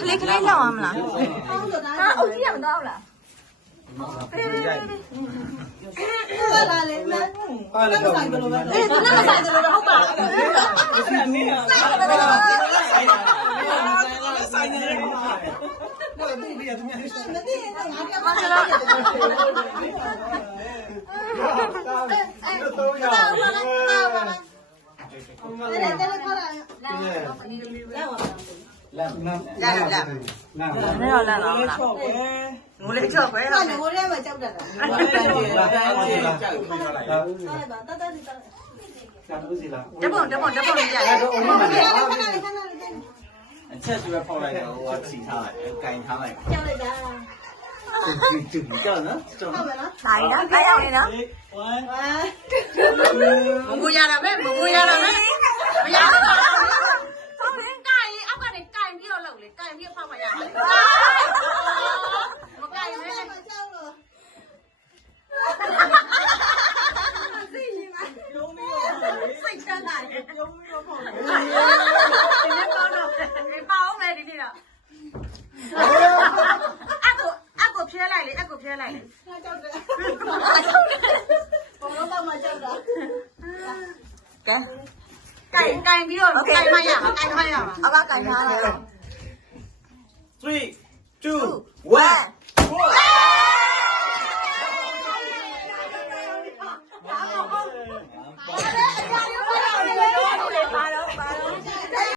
ခလေးခလေးလောက်အောင်မလားဟာအုတ်ကြီးရမတော့လားလာလေမပါလာတော့ဘယ်လိုလဲအေးသူနဲ့မဆိုင်တယ်လို့ဟုတ်ပါဘူးနင်းဆိုင်တယ်ဆိုင်တယ်တော့ဒီပြရသူများမသိရင်ငါပြောမဆလာတော့ရလာလာငိုလေးချော့ပဲငိုလေးမှာကြောက်တတ်တာတပုံလေးရတယ်အချက်ဆိုရဖောက်လိုက်တော့ဟိုကစီထားလိုက်ကင်ထားလိုက်ကြောက်လိုက်တာတူကြောက်နော်ကြောက်နော် နိုင်နော်နိုင်အောင်လေနော်မငိုရတာပဲမငိုရတာပဲမရဘူးဟုတ်လေကိုင်အောက်ကနေကိုင်ပြီးတော့လုပ်လေကိုင်ပြီးဖောက်မှရတယ်မကိုင်မဲလေကြောက်လို့စိတ်ချမ်းသာတယ် ရုံးမျိုးပေါ့လေ ဒီနေ့တော့ပေါအောင်လေဒီနေ့တော့အကူဖြဲလိုက်လေအကူဖြဲလိုက်လေ ကြောက်တယ်ဘောလုံးမှကြောက်တာ ကဲကင်ပြီးတော့ကင်မရမှာကင်မရမှာအကကင်ထားလိုက် 3 2 1